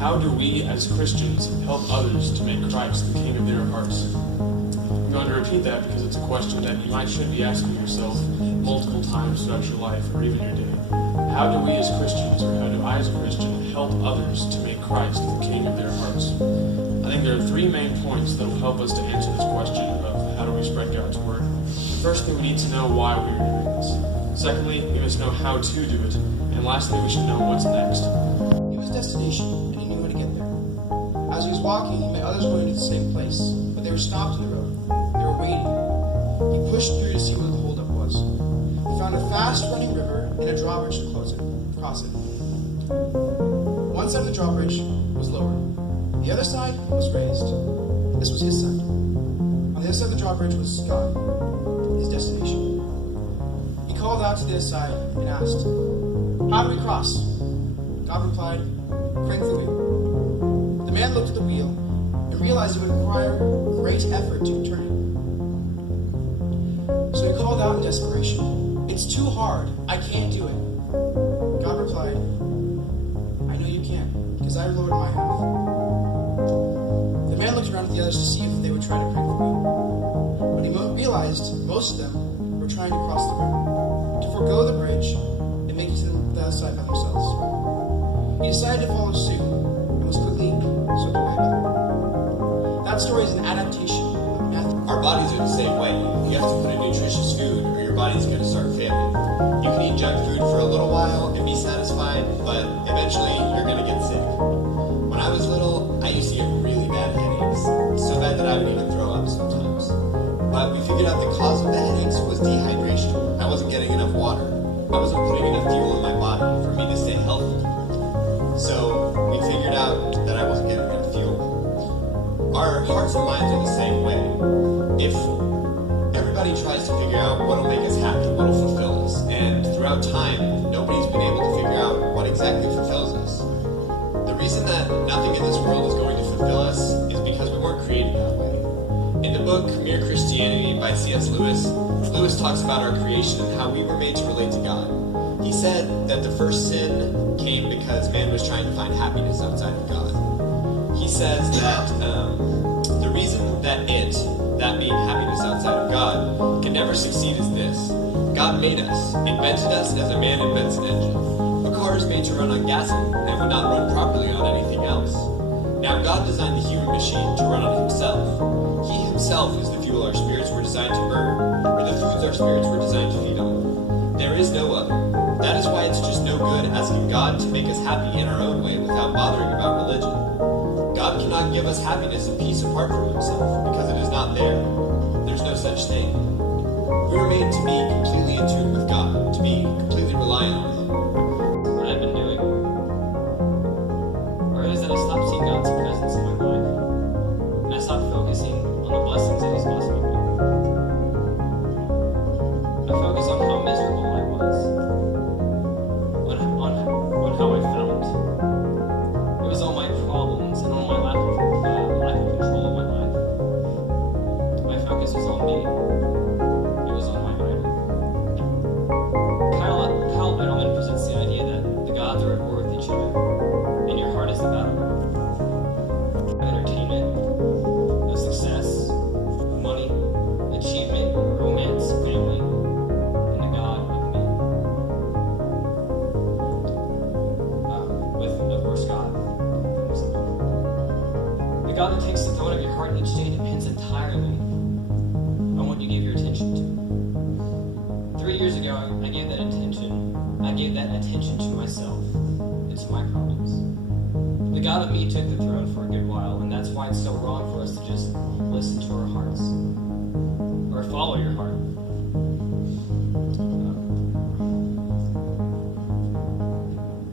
How do we as Christians help others to make Christ the King of their hearts? I'm going to repeat that because it's a question that you should be asking yourself multiple times throughout your life or even your day. How do we as Christians, or how do I as a Christian, help others to make Christ the King of their hearts? I think there are three main points that will help us to answer this question of how do we spread God's word. Firstly, we need to know why we are doing this. Secondly, we must know how to do it. And lastly, we should know what's next. He was destination, and he knew how to get there. As he was walking, he met others going to the same place, but they were stopped in the road. They were waiting. He pushed through to see what the holdup was. He found a fast-running river and a drawbridge to cross it. One side of the drawbridge was lower. The other side was raised. This was his side. On the other side of the drawbridge was God, his destination. He called out to the other side and asked, "How do we cross?" God replied, "Crank the wheel." The man looked at the wheel and realized it would require great effort to turn it. So he called out in desperation, "It's too hard. I can't do it." God replied, "I know you can, because I lowered my half." The man looked around at the others to see if they would try to crank the wheel. But he realized most of them were trying to cross the river, to forego the bridge and make it to the other side by themselves. He decided to follow suit and was quickly swept away by the river. That story is an adaptation of Matthew. Our bodies are the same way. You have to put in nutritious food or your body's going to start failing. You can eat junk food for a little while and be satisfied, but eventually you're going to get sick. When I was little, I used to get really bad headaches, so bad that I would even throw up sometimes. But we figured out the cause of the headaches was dehydration. I wasn't getting enough water. I wasn't putting enough fuel in my body for me to stay healthy. So we figured out that I wasn't getting enough fuel. Our hearts and minds are the same way. If everybody tries to figure out what will make us happy, what will fulfill us, and throughout time, nobody's been able to figure out what exactly fulfills us. The reason that nothing in this world is going to fulfill us is because we weren't created that way. In the book Mere Christianity by C.S. Lewis, Lewis talks about our creation and how we were made to relate to God. He said that the first sin came because man was trying to find happiness outside of God. He says that the reason that that being happiness outside of God, can never succeed is this. God made us, invented us as a man invents an engine. A car is made to run on gasoline and would not run properly on anything else. Now God designed the human machine to run on himself. He himself is the fuel our spirits were designed to burn, or the foods our spirits were designed to feed on. There is no other. That is why it's just no good asking God to make us happy in our own way without bothering about religion. God cannot give us happiness and peace apart from himself, because it is not there. There's no such thing. We were made to be completely in tune with God, to be completely reliant on him. What I've been doing, or is that I stopped seeing God's presence in my life, and I stopped focusing on the blessings that he's blessed me with. I focus on how miserable I was, on how I felt. It was all my problems and all my lack of control of my life. My focus was on me. It was on my idol. Kyle Edelman presents the idea that the gods are at war with each other, and your heart is the battleground. Entertainment, of success, money, achievement, romance, family, and the God of me. With, of course, God. The God that takes the throne of your heart each day depends entirely on what you give your attention to. 3 years ago, I gave that attention to myself and to my problems. The God of me took the throne for a good while, and that's why it's so wrong for us to just listen to our hearts or follow your heart.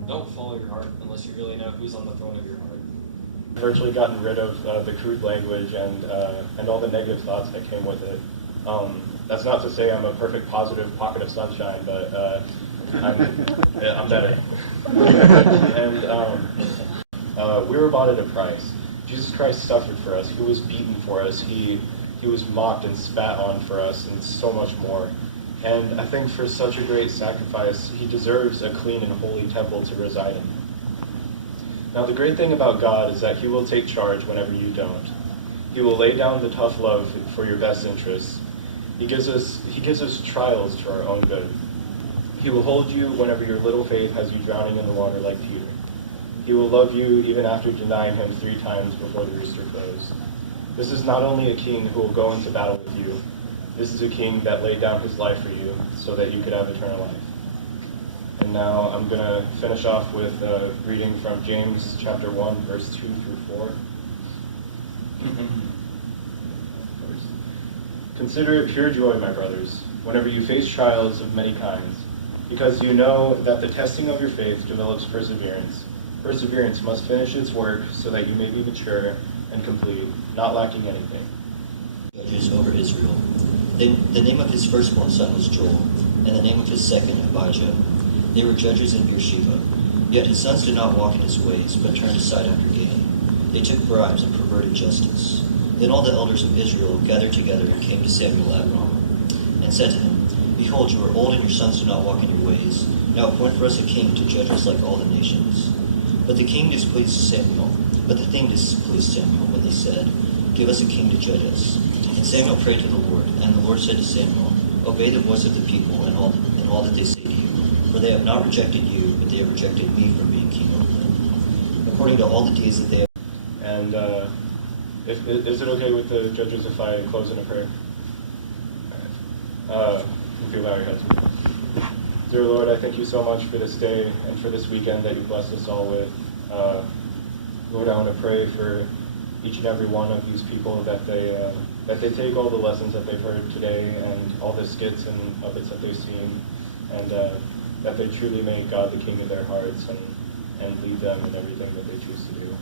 Don't follow your heart unless you really know who's on the throne of your heart. Virtually gotten rid of the crude language and all the negative thoughts that came with it. That's not to say I'm a perfect positive pocket of sunshine, but I'm better. And we were bought at a price. Jesus Christ suffered for us. He was beaten for us. He was mocked and spat on for us, and so much more. And I think for such a great sacrifice, he deserves a clean and holy temple to reside in. Now the great thing about God is that he will take charge whenever you don't. He will lay down the tough love for your best interests. He gives us trials to our own good. He will hold you whenever your little faith has you drowning in the water like Peter. He will love you even after denying him 3 times before the rooster crows. This is not only a king who will go into battle with you. This is a king that laid down his life for you so that you could have eternal life. And now I'm going to finish off with a reading from James chapter 1, verse 2 through 4. Consider it pure joy, my brothers, whenever you face trials of many kinds, because you know that the testing of your faith develops perseverance. Perseverance must finish its work so that you may be mature and complete, not lacking anything. Judges over Israel. The name of his firstborn son was Joel, and the name of his second Abijah. They were judges in Beersheba. Yet his sons did not walk in his ways, but turned aside after gain. They took bribes and perverted justice. Then all the elders of Israel gathered together and came to Samuel at Ramah, and said to him, Behold, you are old, and your sons do not walk in your ways. Now appoint for us a king to judge us like all the nations. But the thing displeased Samuel when they said, Give us a king to judge us. And Samuel prayed to the Lord, and the Lord said to Samuel, Obey the voice of the people and all that they say to you, for they have not rejected you, but they have rejected me from being king over them, according to all the deeds that they have. And is it okay with the judges if I close in a prayer? All right. If you bow your heads with me. Dear Lord, I thank you so much for this day and for this weekend that you blessed us all with. Lord, I want to pray for each and every one of these people that they take all the lessons that they've heard today and all the skits and puppets that they've seen, and that they truly make God the king of their hearts and lead them in everything that they choose to do.